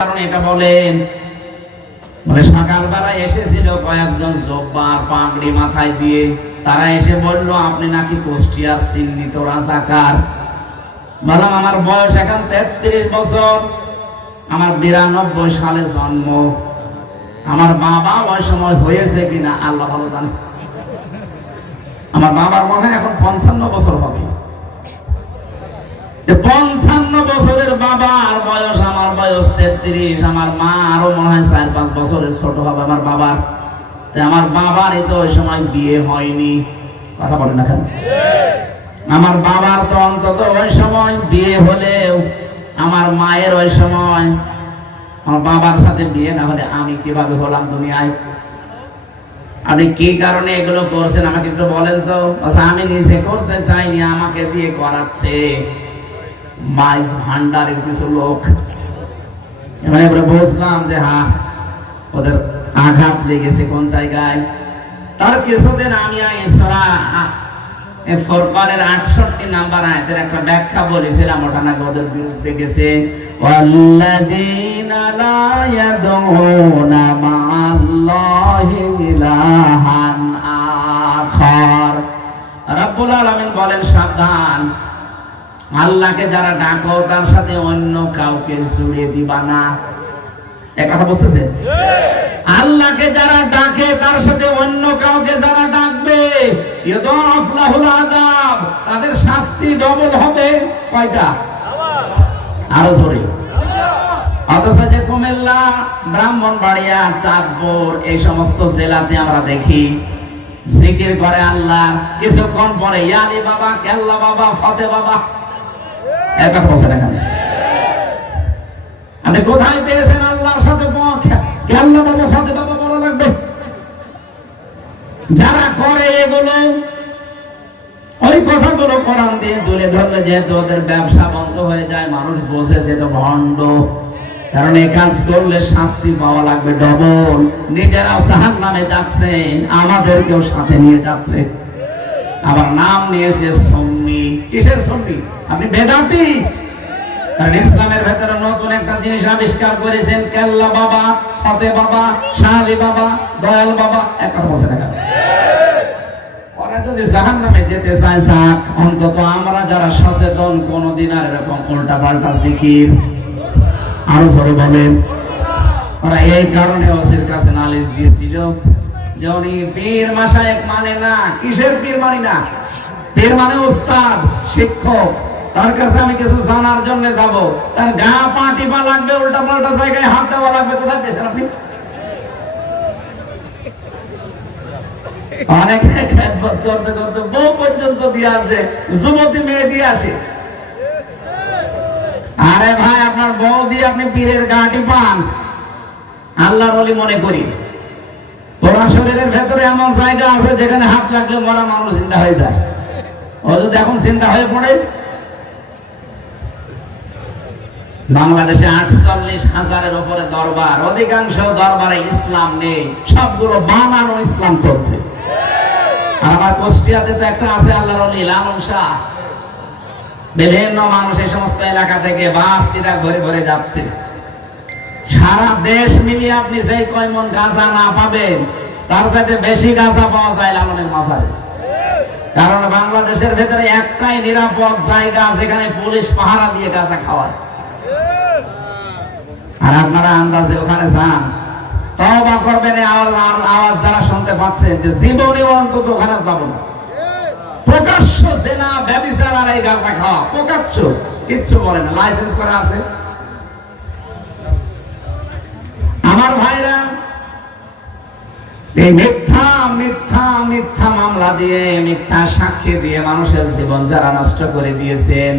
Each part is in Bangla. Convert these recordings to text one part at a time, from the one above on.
কারণ এটা বলেন মানে সকালবেলা এসেছিল কয়েকজন জব্বার পাগড়ি মাথায় দিয়ে, তারা এসে বলল আপনি নাকি কুষ্টিয়ার চিহ্নিত রাজাকার। বললাম আমার বয়স এখন 33 বছর, আমার 92 সালে জন্ম, আমার বাবা ওই সময় হয়েছে কিনা আল্লাহ ভালো জানে। আমার বাবার মনে হয় এখন 55 বছর হবে। 55 বছরের বাবার বয়স, আমার বয়স 33, আমার মা আরো মনে হয় 4-5 বছরের ছোট হবে আমার বাবার। আমার বাবার তো ওই সময় বিয়ে হয়নি, কথা বলেন না কেন? আমার বাবার তো অন্তত ওই সময় বিয়ে হলেও আমার মায়ের ওই সময়, আমার বাবার সাথে বিয়ে না হলে আমি কিভাবে হলাম দুনিয়ায়? আপনি কি কারণে এগুলো করছেন আমাকে একটু বলেন তো। আচ্ছা, আমি নিজে করতে চাইনি, আমাকে দিয়ে করাচ্ছে মাইজ ভান্ডারের কিছু লোক। এবারে বুঝলাম যে হ্যাঁ ওদের আঘাত লেগেছে কোন জায়গায়। তার কিছুদিন আমি ফুরকানের 68 নাম্বার আয়াতের একটা ব্যাখ্যা বলেছিলাম, ওটা নাকি ওদের বিরুদ্ধে গেছে। ওয়াল্লাযীনা লা ইয়াদউনা মা'আল্লাহি ইলাহান আখার। রব্বুল আলামিন বলেন সাবধান, আল্লাহকে যারা ডাকো তার সাথে অন্য কাউকে জুড়ে দিবা না। এক কথা বুঝতেছেন? আল্লাহকে যারা ডাকে তার সাথে অন্য কাউকে যারা ডাকবে ইউদাফ লাহুল আযাব, তাদের শাস্তি ডবল হবে। কয়টা? আরো জোরে। অথচ যে কুমিল্লা, ব্রাহ্মণবাড়িয়া, চাঁদপুর এই সমস্ত জেলাতে আমরা দেখি জিকির করে আল্লাহ, কিছুক্ষণ পরে ইয়ালি বাবা, কেল্লা বাবা, ফতে বাবা। এক কথা বলছেন এখানে আপনি কোথায় পেয়েছেন আল্লাহর সাথে কেল্লা বাবা, ফতে বাবা বলা লাগবে? যারা করে এগুলো ওই কথাগুলো কোরআন দিয়ে তুলে ধরলে যেহেতু ওদের ব্যবসা বন্ধ হয়ে যায়, মানুষ বসে যেত ভণ্ড। কারণ এই কাজ করলে শাস্তি পাওয়া লাগবে ডবল। নিজেরাও জাহান্নামে যাচ্ছে, আমাদেরকেও সাথে নিয়ে যাচ্ছে। আবার নাম নিয়েছে সুন্নি। কিসের সুন্নি? আপনি বেদাতি। কারণ ইসলামের ভেতরে নতুন একটা জিনিস আবিষ্কার করেছেন, কেল্লা বাবা, ফতে বাবা, শালি বাবা, দয়াল বাবা। এক কথা বলছে না, ওরা যদি জাহান্নামে যেতে চায় যাক, অন্তত আমরা যারা সচেতন কোনদিন আর এরকম উল্টা পাল্টা জিকির আরো জোরে বলেন। ওরা এই কারণে ওসির কাছে নালিশ দিয়েছিল যে উনি পীর মাশায়েখ মানে না। কিসের পীর মানি না? পীর মানে উস্তাদ, শিক্ষক। তার কাছে আমি কিছু জানার জন্য যাব, তার গা পা টিপা লাগবে, উল্টা পাল্টা জায়গায় হাত দেওয়া লাগবে। কোথায় পেয়েছেন আপনি? অনেকে খেদমত করতে করতে বউ পর্যন্ত দিয়ে আসে, যুবতী মেয়ে দিয়ে আসে। আরে ভাই, আপনার বউ দিয়ে আপনি পীরের গা টিপান, আল্লাহর ওলি মনে করি। পুরা শরীরের ভেতরে এমন জায়গা আছে যেখানে হাত লাগলে মরা মানুষ চিন্তা হয়ে যায়। ও যদি এখন চিন্তা হয়ে পড়ে। বাংলাদেশে 48,000-এর উপরে দরবার, অধিকাংশ দরবারে ইসলাম নেই, সবগুলো বানানো ইসলাম চলছে। আর আমার কুষ্টিয়াতে তো একটা আছে আল্লাহর ওলি লালন শাহ। বিভিন্ন মানুষ এই সমস্ত এলাকা থেকে বাস কিনা ঘুরে ঘুরে যাচ্ছে। সারা দেশ মিলিয়ে আপনি যেই কয় মন গাঁজা না পাবেন, তার চাইতে বেশি গাঁজা পাওয়া যায় লালনের মাজারে। কারণ বাংলাদেশের ভেতরে একটাই নিরাপদ জায়গা যেখানে পুলিশ পাহারা দিয়ে গাঁজা খাওয়ায়। আর আপনারা আন্দাজে ওখানে যান, তওবা করবেন। আওয়াজ যারা শুনতে পাচ্ছেন যে জীবনে অন্তত ওখানে যাব না। প্রকাশ্য জেনা, ব্যভিচার আর এই গাঁজা খাওয়া প্রকাশ্য, কিচ্ছু বলে না, লাইসেন্স করা আছে। আমার ভাইরা, এই মিথ্যা মিথ্যা মিথ্যা মামলা দিয়ে, মিথ্যা সাক্ষী দিয়ে মানুষের জীবন যারা নষ্ট করে দিয়েছেন,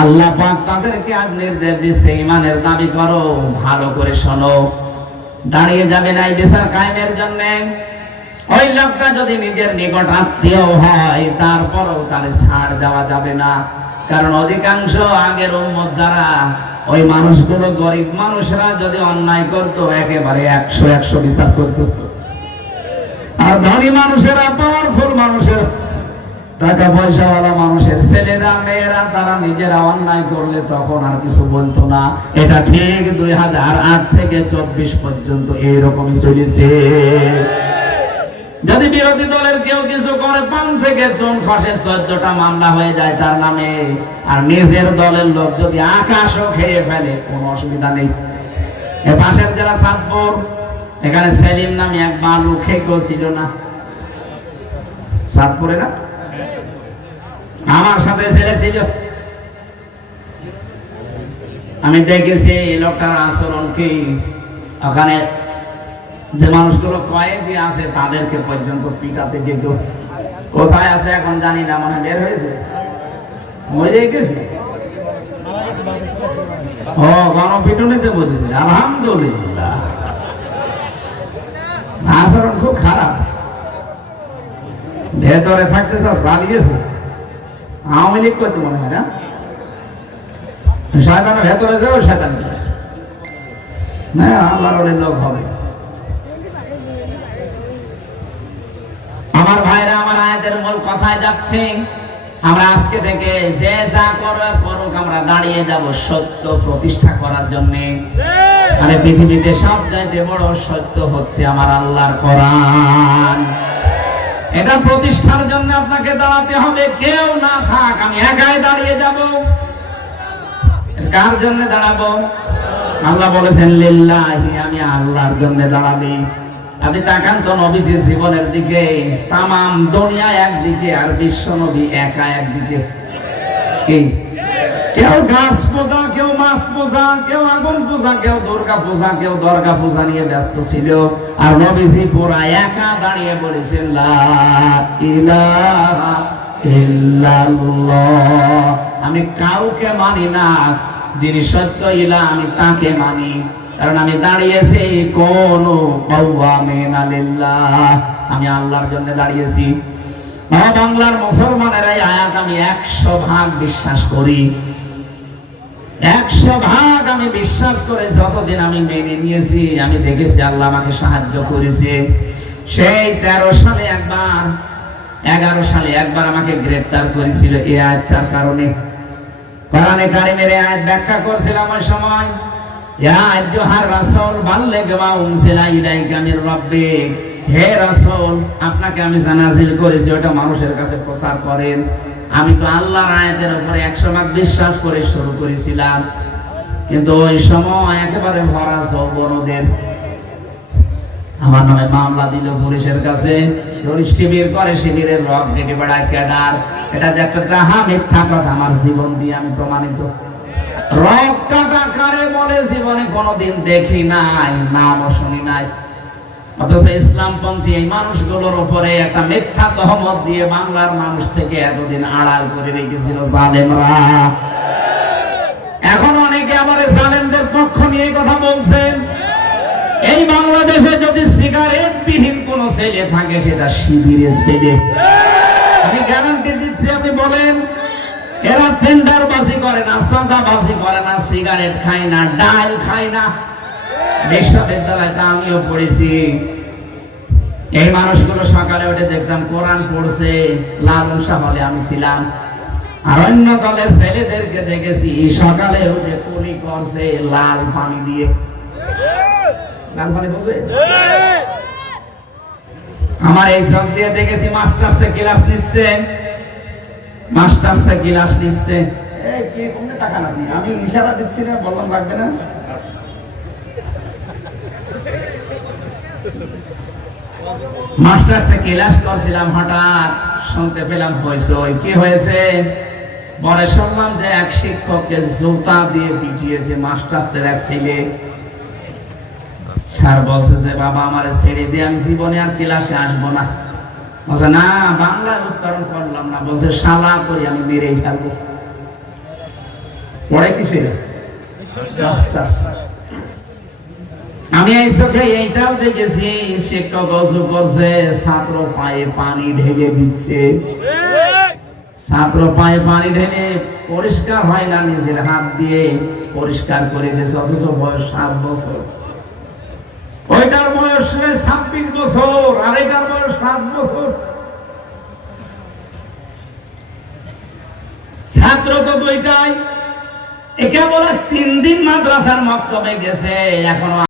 আল্লাহ পাক তাদেরকে আজ নির্দেশ দিচ্ছে, ঈমানের দাবি করো, ভালো করে শোনো। দাঁড়িয়ে যাবে না এই বিচার কায়েমের জন্য। ওই লোকটা যদি নিজের নিকট আত্মীয় হয়, তারপরও তার ছাড় দেওয়া যাবে না। কারণ অধিকাংশ আগের উম্মত যারা, ওই মানুষগুলো গরিব মানুষরা যদি অন্যায় করতো, একেবারে 100 বিচার করতো। আর ধনী মানুষেরা, পাওয়ারফুল মানুষের টাকা পয়সাওয়ালা মানুষের ছেলেরা মেয়েরা তারা নিজেরা অন্যায় করলে তখন আর কিছু বলতো না। এটা ঠিক 2008 থেকে 24 পর্যন্ত এইরকমই চলেছে। যদি বিরোধী দলের কেউ কিছু করে 5 থেকে চুন খসে 14টা মামলা হয়ে যায় তার নামে, আর নিজের দলের লোক যদি আকাশও খেয়ে ফেলে কোনো অসুবিধা নেই। এ পাশের জেলা চাঁদপুর, এখানে সেলিম নামে এক বালু খেকেও ছিল না, চাঁদপুরে না, আমার সাথে ছেলে ছিল। আমি দেখেছি এই লোকটার আচরণ কি। ওখানে যে মানুষগুলো কয়েদি আছে তাদেরকে পর্যন্ত পিটাতে যেত। কোথায় আছে এখন জানি না, মানে বের হয়েছে, মরে গেছে। ও গণপিটুনিতে বলেছে, আলহামদুলিল্লাহ। আচরণ খুব খারাপ, ভেতরে থাকতে চালিয়েছে। আওয়ামী লীগ করতে মনে হয় না, শয়তানের ভেতরে যাও, শয়তান না, আল্লাহর লোক হবে। আমার ভাইরা, আমার আয়াতের মূল কথায় যাচ্ছে। আমরা আজকে থেকে যে যা করুক আমরা দাঁড়িয়ে যাব সত্য প্রতিষ্ঠা করার জন্য। আরে পৃথিবীতে সবচাইতে বড় সত্য হচ্ছে আমার আল্লাহর কোরআন। এটা প্রতিষ্ঠার জন্য আপনাকে দাঁড়াতে হবে, কেউ না থাক আমি একাই দাঁড়িয়ে যাব। কার জন্য দাঁড়াবো? আল্লাহ বলেছেন লিল্লাহি, আমি আল্লাহর জন্য দাঁড়াবি। আপনি তাকান তো নবীজির জীবনের দিকে, তামাম দুনিয়া একদিকে আর বিশ্ব নবী একা একদিকে। কি কেউ গাছ পূজা, কেউ মাছ পূজা, কেউ আগুন পূজা, কেউ দুর্গা পূজা, কেউ দর্গা পূজা নিয়ে ব্যস্ত ছিল। আর নবীজি পুরা একা দাঁড়িয়ে বলেছেন লা ইলাহা ইল্লাল্লাহ, আমি কাউকে মানি না, যিনি সত্য ইলাহ আমি তাকে মানি। কারণ আমি দাঁড়িয়েছি কোন আমি আল্লাহর জন্য দাঁড়িয়েছি। বাংলার মুসলমানের এই আয়াত আমি 100% বিশ্বাস করি, 100% আমি বিশ্বাস করে যতদিন আমি মেনে নিয়েছি, আমি দেখেছি আল্লাহ আমাকে সাহায্য করেছে। সেই 13 সালে একবার, 11 সালে একবার আমাকে গ্রেফতার করেছিল এই আয়াতটার কারণে। কোরআনে কারিমের আয়াত ব্যাখ্যা করছিলাম ওই সময়, ইয়া আইয়ুহার রাসূল বাল্লিগ মা উনজিলা ইলাইকা মির রাব্বিক, হে রাসূল আপনাকে আমি যা নাযিল করেছি ওটা মানুষের কাছে প্রচার করেন। আমি তো আল্লাহর আয়াতের উপরে 100% বিশ্বাস করে শুরু করেছিলাম, কিন্তু ওই সময় একেবারে ভরা যৌবনদের আমার নামে মামলা দিল পুলিশের কাছে। শিবির করে, শিবিরের রক দেখে বেড়ায় ক্যাডার। এটা যে একটা ডাহা মিথ্যা কথা, আমার জীবন দিয়ে আমি প্রমাণিত। রক কাটা কারে বলে জীবনে কোনোদিন দেখি নাই, নামও শুনি নাই। অথচ ইসলামপন্থী এই মানুষগুলোর উপরে একটা মিথ্যা তহমত দিয়ে বাংলার মানুষ থেকে এতদিন আড়াল করে রেখেছিল জালেমরা। এখন অনেকে আমার জালেমদের পক্ষ নিয়ে কথা বলছেন। এই বাংলাদেশে যদি সিগারেট বিহীন কোন ছেলে থাকে সেটা শিবিরের ছেলে, আমি গ্যারান্টি দিচ্ছি। আপনি বলেন, এরা টেন্ডার বাজি করে না, চাঁদা বাজি করে না, সিগারেট খায় না, ডাল খায় না। বিশ্ববিদ্যালয়টা আমিও পড়েছি। এই মানুষগুলো সকালে উঠে দেখতাম কোরআন পড়ছে, লালন হলে আমি ছিলাম। আর অন্য দলের ছেলেদেরকে দেখেছি সকালে উঠে কুলি করছে লাল পানি দিয়ে। লাল পানি বোঝে? আমার এই চোখ দিয়ে দেখেছি মাস্টার্সে ক্লাস নিচ্ছে, মাস্টার্সে ক্লাস নিচ্ছে। এই কে কোনে টাকা না দিয়ে আমি ইশারা দিচ্ছি না, বললাম লাগবে না। মাস্টার্সে ক্লাস করছিলাম, হঠাৎ শুনতে পেলাম হয়েছে। কি হয়েছে? পরে শুনলাম যে এক শিক্ষককে জুতা দিয়ে পিটিয়েছে মাস্টার্সের এক ছেলে। স্যার বলছে যে বাবা আমার ছেড়ে দিয়ে আমি জীবনে আর ক্লাসে আসবো না। বলছে না, বাংলায় উচ্চারণ করলাম না। বলছে শালা করি আমি মেরেই ফেলবো। পরে কিসে? আমি এই চোখে এইটাও দেখেছি, শিক্ষক অজু করছে, ছাত্র পায়ে পানি ঢেলে দিচ্ছে। ছাত্র পায়ে পানি ঢেলে পরিষ্কার হয় না, নিজের হাত দিয়ে পরিষ্কার করে দিয়েছে। অথচ বয়স 7 বছর। ওইটার বয়স 26 বছর আর এটার বয়স 7 বছর। ছাত্র তো দুইটাই, একে বলে 3 দিন মাদ্রাসার মক্তবে গেছে, এখনো